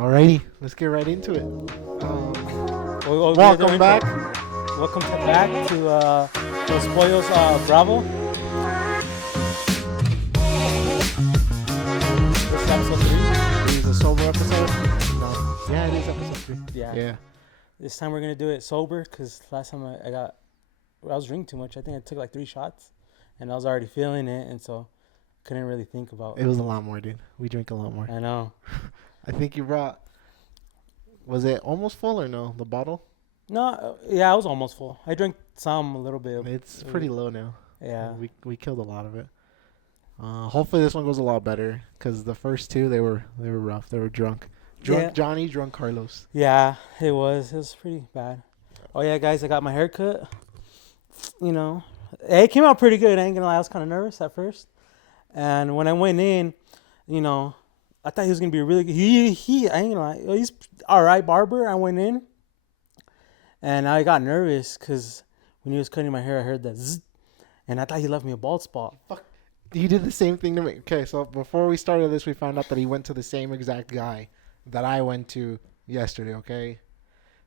Alrighty, let's get right into it. Welcome back. Welcome back to Los Pollos Bravo. This is episode 3. This is a sober episode. No. Yeah, it is episode 3. Yeah. This time we're gonna do it sober because last time I was drinking too much. I think I took like 3 shots, and I was already feeling it, and so couldn't really think about it. It was a lot more, dude. We drink a lot more. I know. I think you brought. Was it almost full or no? The bottle? No, yeah, I was almost full. I drank some a little bit. It's pretty low now. Yeah. We killed a lot of it. Hopefully this one goes a lot better because the first 2 they were rough. They were drunk. Drunk Johnny, drunk Carlos. Yeah, it was pretty bad. Oh yeah, guys, I got my hair cut. You know, it came out pretty good. I ain't gonna lie, I was kind of nervous at first, and when I went in, you know, I thought he was gonna be really good. I ain't gonna lie, he's all right barber. I went in, and I got nervous because when he was cutting my hair, I heard that zzz, and I thought he left me a bald spot. Fuck. He did the same thing to me. Okay, so before we started this, we found out that he went to the same exact guy that I went to yesterday, okay?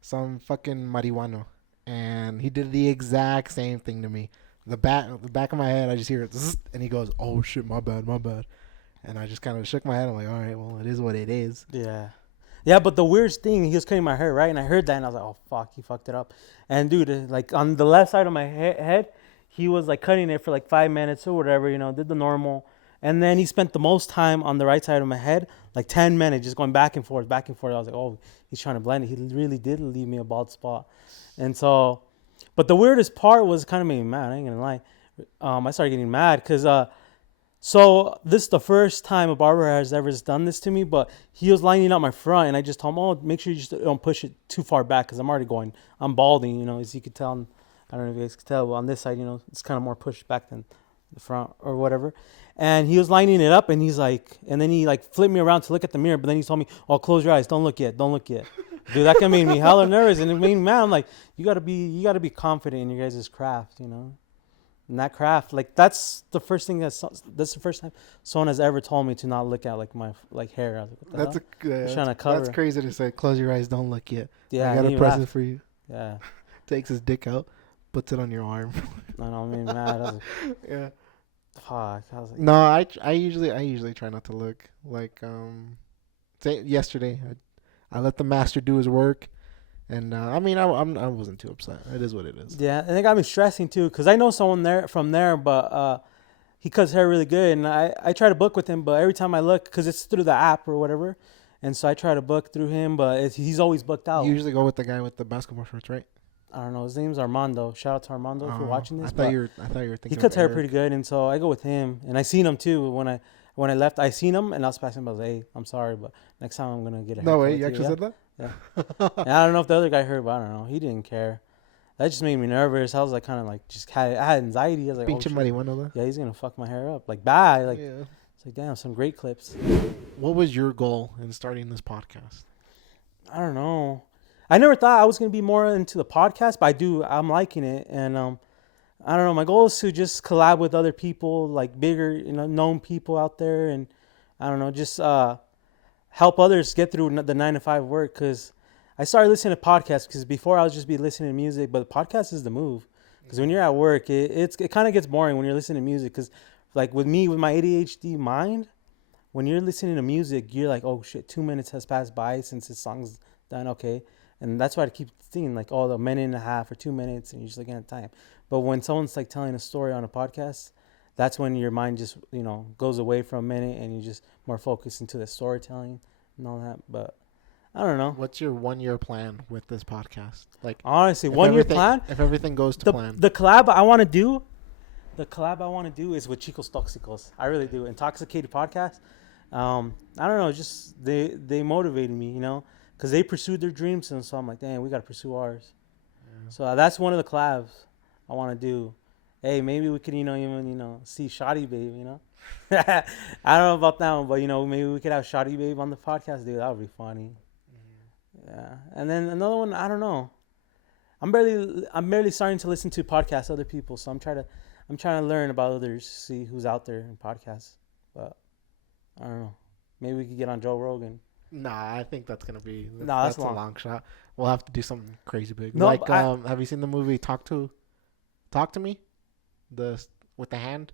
Some fucking marihuano. And he did the exact same thing to me. The back of my head, I just hear it, zzz, and he goes, "Oh shit, my bad." And I just kind of shook my head. I'm like, all right, well, it is what it is. Yeah. Yeah, but the weirdest thing, he was cutting my hair, right? And I heard that, and I was like, oh, fuck, he fucked it up. And, dude, like, on the left side of my head, he was, like, cutting it for, like, 5 minutes or whatever, you know, did the normal. And then he spent the most time on the right side of my head, like 10 minutes, just going back and forth. I was like, oh, he's trying to blend it. He really did leave me a bald spot. And so, but the weirdest part was kind of making me mad. I ain't gonna lie. I started getting mad because, so this is the first time a barber has ever done this to me, but he was lining up my front, and I just told him, oh, make sure you just don't push it too far back because I'm balding, you know, as you could tell. I don't know if you guys could tell, but on this side, you know, it's kind of more pushed back than the front or whatever. And he was lining it up, and he's like, and then he like flipped me around to look at the mirror, but then he told me, oh, close your eyes, don't look yet. Dude, that kind of made me hella nervous, and it made me mad. I'm like, you gotta be confident in your guys' craft, you know. And that craft, like that's the first time someone has ever told me to not look at like my hair. I was like, trying to cover. That's crazy to say. Close your eyes, don't look yet. Yeah, I got a present for you. Yeah. Takes his dick out, puts it on your arm. I know, I mean, mad. Yeah. Fuck. I was like, no, I usually try not to look. Like say yesterday, I let the master do his work. And I mean, I wasn't too upset. It is what it is. Yeah, and it got me stressing too, cause I know someone from there, but he cuts hair really good, and I try to book with him, but every time I look, cause it's through the app or whatever, and so I try to book through him, but he's always booked out. You usually go with the guy with the basketball shorts, right? I don't know. His name's Armando. Shout out to Armando if you're watching this. I thought you were thinking. He cuts hair pretty good, and so I go with him, and I seen him too when I left. I seen him, and I was passing him. I was like, hey, I'm sorry, but next time I'm gonna get a haircut. No way, you actually said that? Yeah. And I don't know if the other guy heard, but I don't know. He didn't care. That just made me nervous. I was like, kind of like, I had anxiety. I was like, Pinche marihuana. Yeah, he's gonna fuck my hair up like bad. Like, yeah. It's like, damn, some great clips. What was your goal in starting this podcast? I don't know. I never thought I was gonna be more into the podcast, but I'm liking it, and I don't know. My goal is to just collab with other people, like bigger, you know, known people out there, and I don't know, just help others get through the 9-to-5 work. Because I started listening to podcasts because before I was just be listening to music, but the podcast is the move. Because when you're at work, it kind of gets boring when you're listening to music. Because like with me, with my ADHD mind, when you're listening to music, you're like, oh shit, 2 minutes has passed by since this song's done. Okay. And that's why I keep thinking like, oh, the minute and a half or 2 minutes, and you're just looking at time. But when someone's like telling a story on a podcast, that's when your mind just, you know, goes away for a minute and you just more focused into the storytelling and all that. But I don't know. What's your 1-year plan with this podcast? Like, honestly, 1-year plan. If everything goes to plan, the collab I want to do is with Chicos Toxicos. I really do. Intoxicated Podcast. I don't know. Just they motivated me, you know. Because they pursued their dreams, and so I'm like, dang, we got to pursue ours. Yeah. So that's one of the collabs I want to do. Hey, maybe we could, even see Shoddy Babe, you know? I don't know about that one, but, maybe we could have Shoddy Babe on the podcast, dude. That would be funny. Mm-hmm. Yeah. And then another one, I don't know. I'm barely starting to listen to podcasts, other people, so I'm trying to learn about others, see who's out there in podcasts. But I don't know. Maybe we could get on Joe Rogan. Nah, I think that's gonna be No, that's that's a long. long shot. We'll have to do something crazy big. No, Like, but I have you seen the movie Talk to Me? The with the hand,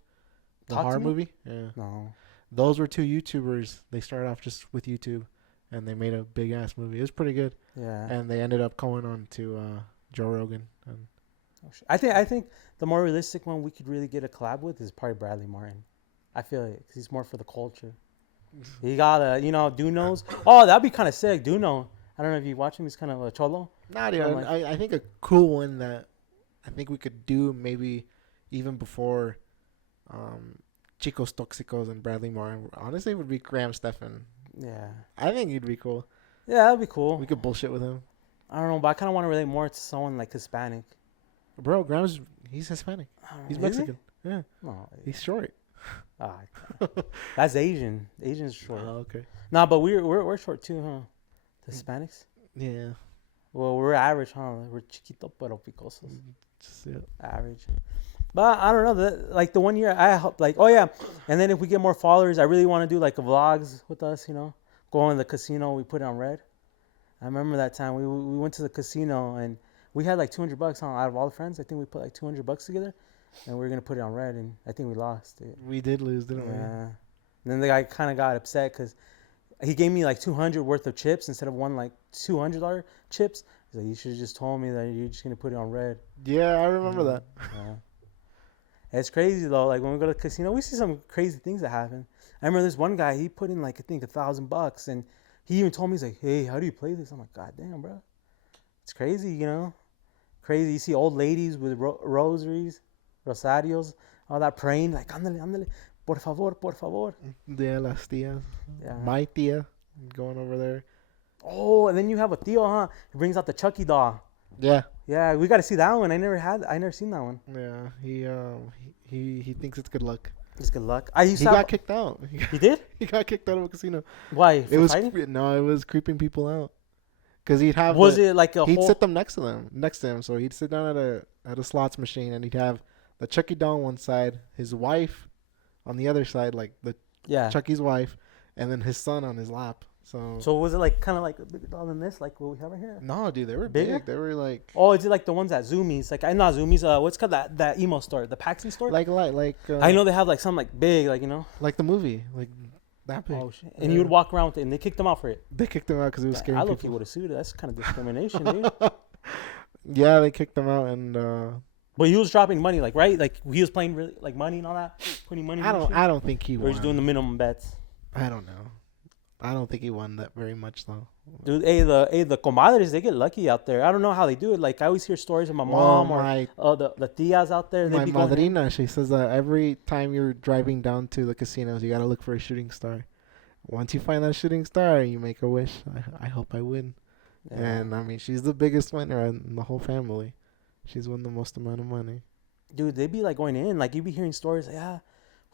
the talk to horror me. movie. Yeah, No. those were two YouTubers. They started off just with YouTube, and they made a big ass movie. It was pretty good, Yeah. and they ended up going on to Joe Rogan. And Oh, I think the more realistic one we could really get a collab with is probably Bradley Martin. I feel it 'cause he's more for the culture. He got a Duno's. Oh, that'd be kind of sick. Duno. I don't know if you watch him. He's kind of a cholo. not So I'm even. like, I think a cool one that I think we could do maybe even before um, Chicos Toxicos and Bradley Martin. Honestly, would be Graham Stephan. yeah, I think he'd be cool. yeah, that'd be cool. We could bullshit with him. I don't know, but I kind of want to relate more to someone like Hispanic. Bro, he's Hispanic. I don't know, He's is Mexican. he? Yeah, No, he's short. ah, that's Asian. Asian's short. Oh, okay. Nah, but we're short too, huh? The Hispanics. Yeah. Well, we're average, huh? We're chiquito pero picosos. Just, yeah. Average. But I don't know. Like the one year I hope, like, oh yeah, and then if we get more followers, I really want to do like a vlogs with us. Go in the casino. We put it on red. I remember that time we went to the casino and we had like $200 out of all the friends. I think we put like $200 together, and we were gonna put it on red, and I think we lost it. We did lose, didn't we? Yeah. And then the guy kind of got upset because he gave me like 200 worth of chips instead of one like $200 chips. He's like, you should have just told me that you're just gonna put it on red. Yeah, I remember that. Yeah. It's crazy though. Like when we go to the casino, we see some crazy things that happen. I remember this one guy. He put in like I think $1,000, and he even told me, he's like, "Hey, how do you play this?" I'm like, "God damn, bro, it's crazy, Crazy. You see old ladies with rosaries, rosarios, all that praying, like, "Ándale, ándale, por favor, por favor." Yeah, las tías. Yeah. My tia going over there. Oh, and then you have a tío, huh? He brings out the Chucky doll. Yeah. Yeah, we got to see that one. I never seen that one. Yeah. He thinks it's good luck. Just good luck. I used He to got kicked out. He did? He got kicked out of a casino. Why? It was fighting? no, it was creeping people out. Cause he'd have Was it like a he'd whole? sit them next to him. So he'd sit down at a slots machine, and he'd have the Chucky doll on one side, his wife on the other side, like the Yeah. Chucky's wife, and then his son on his lap. So was it like kind of like a bigger doll than this, like what we have right here? No, dude, they were Bigger? big. They were like Oh, is it like the ones at Zoomies? Like, not Zoomies. What's called that emo store? The Paxton store? like I know they have like some like big, like, like the movie, like that big. Oh shit! And you would walk around with it, and they kicked them out for it. They kicked him out because it was I scaring look, he people. would have sued it. That's kind of discrimination, dude. Yeah, they kicked him out, and But he was dropping money, like, right? Like he was playing really like money and all that, putting money. I don't think he Or won. he's doing the minimum bets. I don't know. I don't think he won that very much though. Dude, the comadres, they get lucky out there. I don't know how they do it. Like I always hear stories of my mom or the tias out there. My They be going, madrina, she says that every time you're driving down to the casinos, you gotta look for a shooting star. Once you find that shooting star, you make a wish. I hope I win. yeah. And I mean, she's the biggest winner in the whole family. She's won the most amount of money. Dude, they be like going in. Like you be hearing stories like,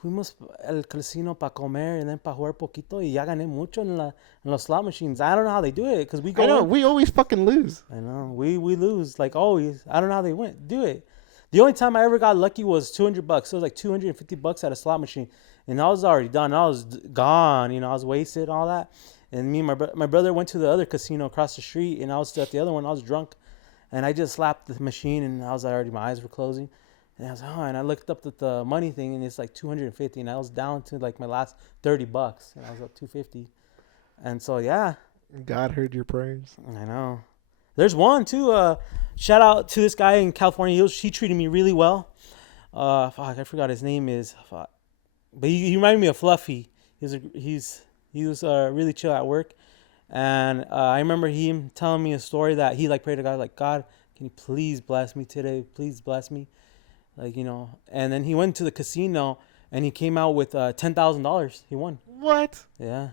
fuimos al casino para comer and then para jugar poquito y ya gané mucho en los slot machines. I don't know how they do it because we go I know, in. we always fucking lose. I know. We lose like always. I don't know how they do it. The only time I ever got lucky was $200. It was like $250 at a slot machine, and I was already done. I was gone. I was wasted, all that. And me and my brother went to the other casino across the street, and I was still at the other one. I was drunk, and I just slapped the machine, and I was already, my eyes were closing, and I was and I looked up at the money thing, and it's like 250, and I was down to like my last $30, and I was up 250, and so yeah. God heard your prayers. I know. There's one too. Shout out to this guy in California. He treated me really well. Fuck, I forgot his name is. Fuck. But he reminded me of Fluffy. He was really chill at work, and I remember him telling me a story that he like prayed to God, like, God, can you please bless me today? Please bless me, like, And then he went to the casino and he came out with $10,000. He won. What? Yeah,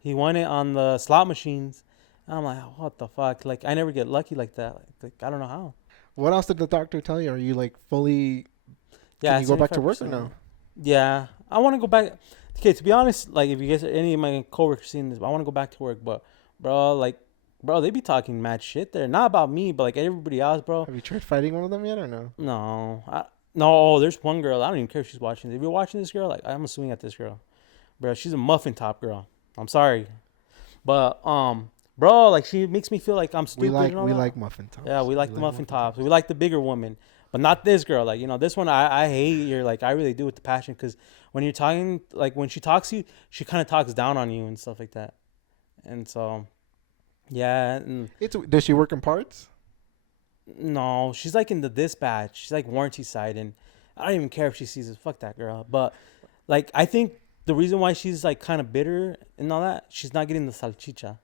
he won it on the slot machines. I'm like, what the fuck? Like, I never get lucky like that. Like I don't know how. What else did the doctor tell you? Are you like fully? Yeah, Can you go back to work or 75%. no? Yeah, I want to go back. Okay, to be honest, like if you guys, any of my coworkers seen this, I want to go back to work. But bro, they be talking mad shit there. Not about me, but like everybody else, bro. Have you tried fighting one of them yet or no? No. There's one girl. I don't even care if she's watching. If you're watching this girl, like I'm gonna swing at this girl, bro. She's a muffin top girl. I'm sorry. But bro, like she makes me feel like I'm We stupid like and all we that. like muffin tops. Yeah, we We like the like muffin tops. tops. We like the bigger woman, but not this girl. Like this one, I hate her. Like I really do with the passion, because when you're talking, like when she talks to you, she kind of talks down on you and stuff like that. And so, yeah, and Does she work in parts? no, she's like in the dispatch. She's like warranty side, and I don't even care if she sees it. Fuck that girl. But like, I think the reason why she's like kind of bitter and all that, she's not getting the salchicha.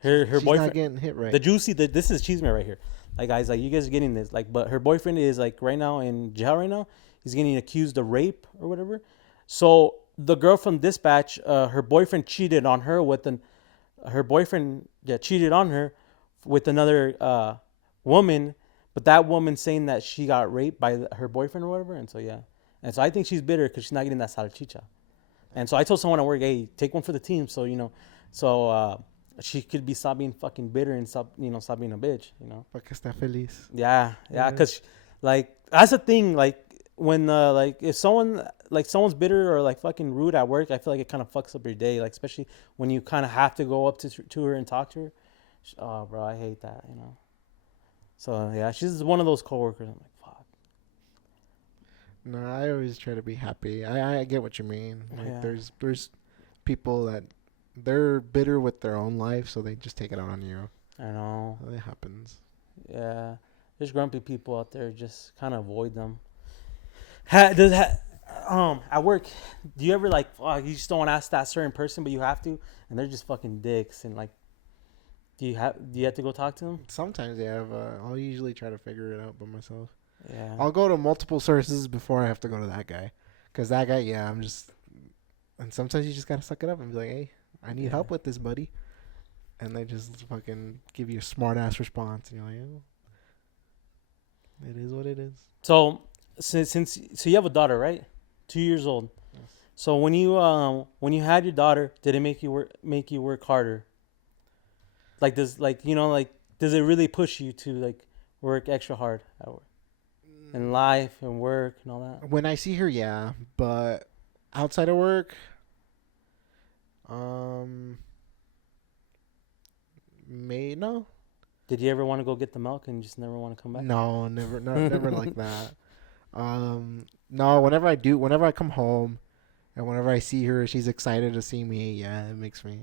Her She's not boyfriend, getting hit right. the juicy, this is cheeseman right here. Like guys, like you guys are getting this. Like, but her boyfriend is like right now in jail right now. He's getting accused of rape or whatever. So the girl from dispatch, her boyfriend cheated on her with an her boyfriend cheated on her with another woman, but that woman saying that she got raped by her boyfriend or whatever, and so yeah, and so I think she's bitter because she's not getting that salchicha, and so I told someone at work, hey, take one for the team, so so she could be stop being fucking bitter and stop being a bitch, Para que está feliz. yeah, because like that's the thing, like when like if someone's bitter or like fucking rude at work, I feel like it kind of fucks up your day, like especially when you kind of have to go up to her and talk to her. Oh, bro, I hate that. So yeah, she's one of those coworkers. I'm like, fuck. No, I always try to be happy. I get what you mean. Like Yeah. there's people that they're bitter with their own life, so they just take it out on you. I know. It happens. Yeah, there's grumpy people out there. Just kind of avoid them. At work, do you ever like you just don't want to ask that certain person, but you have to, and they're just fucking dicks, and like, do you have to go talk to them? Sometimes, yeah, I'll usually try to figure it out by myself. Yeah. I'll go to multiple sources before I have to go to that guy. Because that guy, yeah, I'm just... And sometimes you just gotta suck it up and be like, hey, I need help with this, buddy. And they just fucking give you a smart-ass response. And you're like, oh, it is what it is. So so you have a daughter, right? 2 years old. Yes. So when you had your daughter, did it make you work harder? Like does does it really push you to like work extra hard at work, in life and work and all that? When I see her, yeah. But outside of work, no. Did you ever want to go get the milk and just never want to come back? No, never, never like that. No. Whenever I come home, and whenever I see her, she's excited to see me. Yeah, it makes me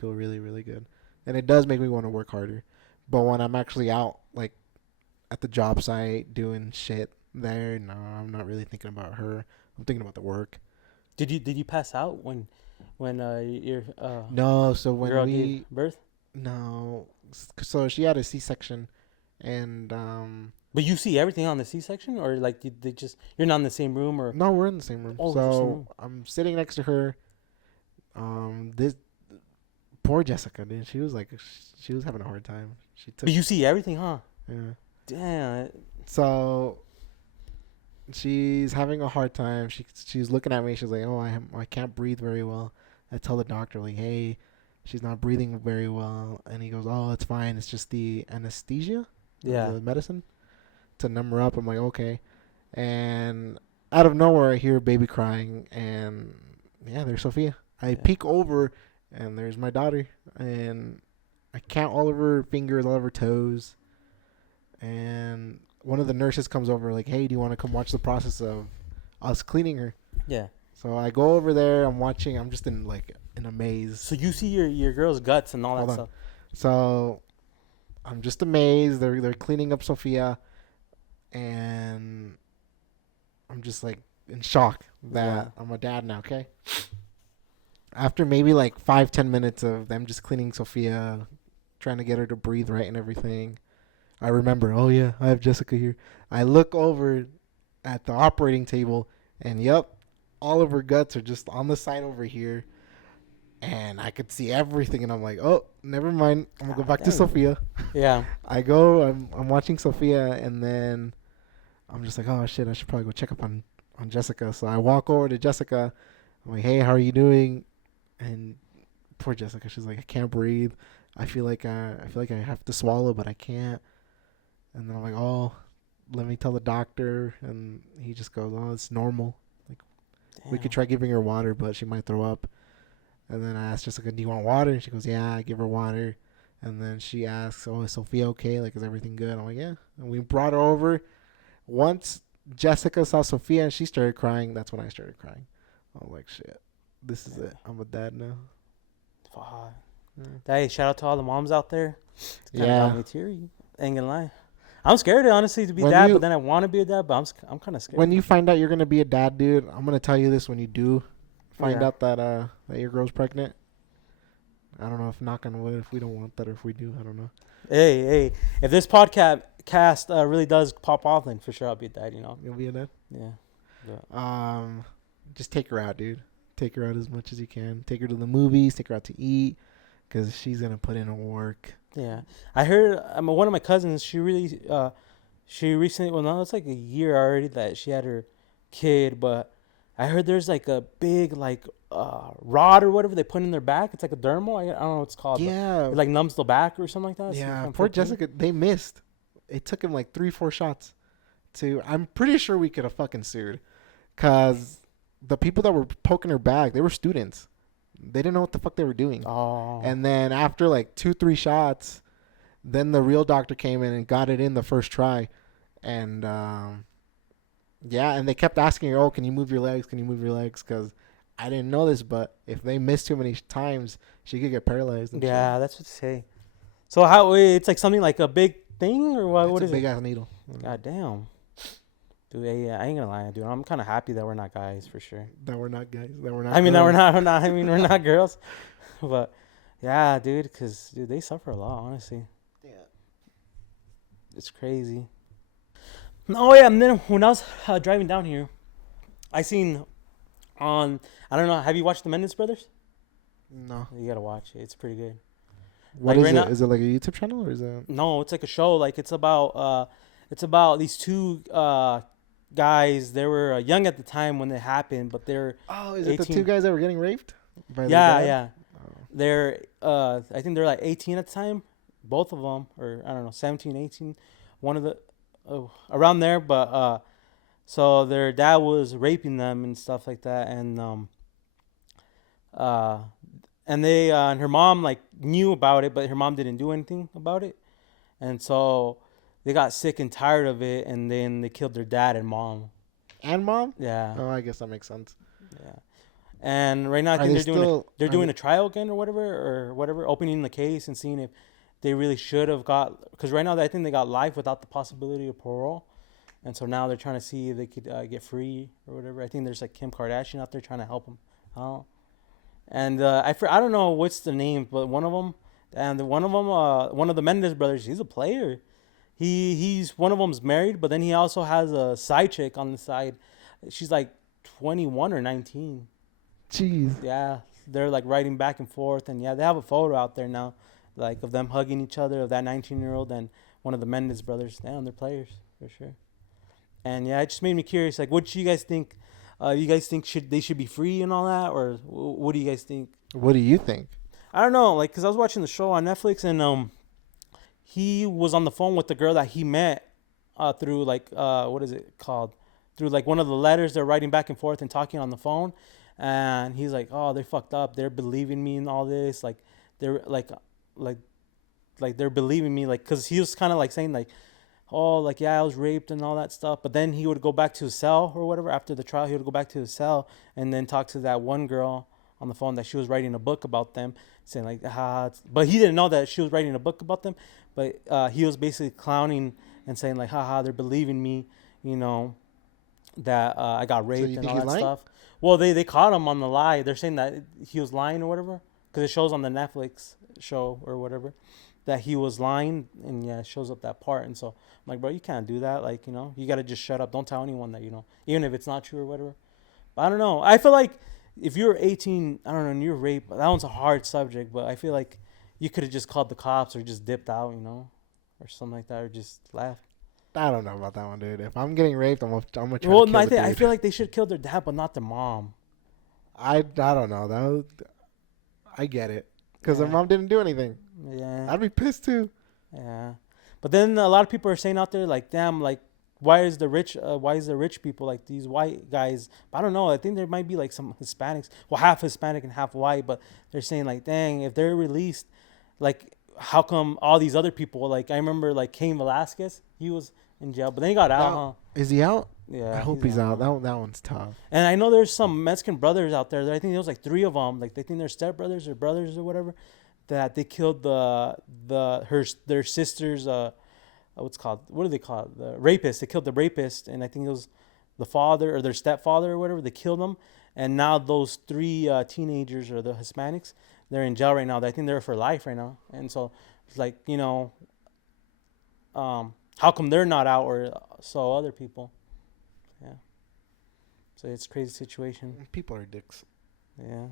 feel really, really good, and it does make me want to work harder. But when I'm actually out, like at the job site doing shit there, no, I'm not really thinking about her. I'm thinking about the work. Did you pass out when your No, so when girl we gave birth? no, so she had a C-section, and But you see everything on the C-section, or like did they just you're not in the same room, or no, we're in the same room. Oh, the same So room. I'm sitting next to her. This poor Jessica, dude. She was having a hard time. She took but you see everything, huh? yeah. Damn. So she's having a hard time. She's looking at me. She's like, "Oh, I can't breathe very well." I tell the doctor like, "Hey, she's not breathing very well," and he goes, "Oh, it's fine. It's just the anesthesia, Yeah. the medicine to numb her up." I'm like, "Okay," and out of nowhere, I hear baby crying, and yeah, there's Sophia. I peek over, and there's my daughter, and I count all of her fingers, all of her toes, and one of the nurses comes over like, "Hey, do you want to come watch the process of us cleaning her?" Yeah. So I go over there. I'm watching. I'm just in a maze. So you see your girl's guts and all that Hold on. stuff. So I'm just amazed. They're cleaning up Sophia, and I'm just like in shock that Yeah. I'm a dad now. Okay. After maybe like 5-10 minutes of them just cleaning Sophia, trying to get her to breathe right and everything, I remember, oh yeah, I have Jessica here. I look over at the operating table, and yep, all of her guts are just on the side over here, and I could see everything, and I'm like, oh, never mind. I'm gonna go back to Dang. Sophia. Yeah. I go. I'm watching Sophia, and then I'm just like, oh shit, I should probably go check up on Jessica. So I walk over to Jessica. I'm like, hey, how are you doing? And poor Jessica, she's like, I can't breathe. I feel like I have to swallow, but I can't. And then I'm like, oh, let me tell the doctor. And he just goes, oh, it's normal. We could try giving her water, but she might throw up. And then I asked Jessica, do you want water? And she goes, yeah, I give her water. And then she asks, oh, is Sophia okay? Like, is everything good? I'm like, yeah. And we brought her over. Once Jessica saw Sophia and she started crying, that's when I started crying. I'm like, shit, this is it. I'm a dad now. Fuck. Yeah. Hey, shout out to all the moms out there. Kind of Yeah. got me teary. Ain't gonna lie. I'm scared, honestly, to be When dad, you- but then I want to be a dad, but I'm kind of scared. When you find out you're gonna be a dad, dude, I'm gonna tell you this when you do find Yeah. out that that your girl's pregnant. I don't know if knock on wood if we don't want that or if we do. I don't know. Hey, if this podcast really does pop off, then for sure I'll be a dad, you know? You'll be a dad. Yeah. Just take her out, dude. Take her out as much as you can. Take her to the movies. Take her out to eat, because she's gonna put in work. Yeah. I heard one of my cousins, she recently, well, no, it's like a year already that she had her kid, but I heard there's like a big, like, rod or whatever they put in their back. It's like a dermal. I don't know what it's called. Yeah. It like numbs the back or something like that. So you Yeah. can't Poor put through. Jessica. They missed. It took him like 3-4 shots. I'm pretty sure we could have fucking sued, cause the people that were poking her back, they were students. They didn't know what the fuck they were doing. Oh. And then after like 2-3 shots, then the real doctor came in and got it in the first try. And yeah, and they kept asking her, oh, can you move your legs? Can you move your legs? Because I didn't know this, but if they miss too many times, she could get paralyzed. And Yeah, that's what they say. So how it's like something like a big thing or what? shit. What It's is a big it? ass needle. God damn. Dude, hey, I ain't gonna lie, dude. I'm kind of happy that we're not guys for sure. That we're not guys. That we're not. I mean, that girls. we're not girls. But yeah, dude, because dude, they suffer a lot, honestly. Yeah. It's crazy. Oh yeah, and then when I was driving down here, I seen on I don't know. Have you watched the Menendez brothers? No. You gotta watch it. It's pretty good. What Like is right it? now- Is it like a YouTube channel or is it? No, it's like a show. Like it's about these two guys. They were young at the time when it happened, but they're Oh, is it the 18. two guys that were getting raped? By their yeah, dad? yeah. Oh. They're I think they're like 18 at the time, both of them, or I don't know, 17, 18, one of the around there. But so their dad was raping them and stuff like that, and they and her mom like knew about it, but her mom didn't do anything about it, and so they got sick and tired of it, and then they killed their dad and mom. And mom? Yeah, Oh, I guess that makes sense. yeah. And right now I Are think they they're are doing they- a trial again or whatever, opening the case and seeing if they really should have got, because right now I think they got life without the possibility of parole, and so now they're trying to see if they could get free or whatever. I think there's like Kim Kardashian out there trying to help them out, and I don't know what's the name, but one of them, one of the Menendez brothers, he's a player. He's one of them's married, but then he also has a side chick on the side. She's like 21 or 19. Jeez. Yeah, they're like writing back and forth, and yeah, they have a photo out there now, like of them hugging each other, of that 19-year-old and one of the Menendez brothers. Damn, they're players for sure. And yeah, it just made me curious. Like, what do you guys think? You guys think they should be free and all that, or what do you guys think? What do you think? I don't know, like, cause I was watching the show on Netflix, and he was on the phone with the girl that he met through like what is it called? Through like one of the letters they're writing back and forth and talking on the phone. And he's like, oh, they're fucked up. They're believing me in all this. Like, they're like they're believing me. Like, cause he was kind of like saying like, oh, like, yeah, I was raped and all that stuff. But then he would go back to his cell or whatever after the trial. He would go back to his cell and then talk to that one girl on the phone that she was writing a book about them, saying like, but he didn't know that she was writing a book about them. But he was basically clowning and saying like, haha, they're believing me, you know, that I got raped you and think all he's that lying? stuff. Well, they caught him on the lie. They're saying that he was lying or whatever, because it shows on the Netflix show or whatever that he was lying, and yeah, it shows up that part. And so I'm like, bro, you can't do that. Like, you know, you gotta just shut up. Don't tell anyone that, you know, even if it's not true or whatever. But I don't know. I feel like if you're 18, I don't know, and you're raped, that one's a hard subject. But I feel like you could have just called the cops or just dipped out, you know, or something like that, or just laughed. I don't know about that one, dude. If I'm getting raped, I'm gonna try Well, to kill I the think I dude. feel like they should kill their dad, but not their mom. I don't know. I get it. Because Yeah. their mom didn't do anything. Yeah. I'd be pissed too. Yeah. But then a lot of people are saying out there, like, damn, like, why is the rich people like these white guys? I don't know. I think there might be like some Hispanics, well, half Hispanic and half white, but they're saying like, dang, if they're released, like, how come all these other people? Like, I remember like Cain Velasquez, he was in jail, but then he got out, Now, huh? is he out? I Yeah, hope he's out. That one's tough. And I know there's some Mexican brothers out there. I think there was like three of them. Like they think they're stepbrothers or brothers or whatever. That they killed their sister's what's it called, what do they call it, the rapist. They killed the rapist, and I think it was the father or their stepfather or whatever. They killed them, and now those three teenagers or the Hispanics, they're in jail right now. I think they're for life right now. And so it's like, how come they're not out or so other people? Yeah. So it's a crazy situation. People are dicks. Yeah.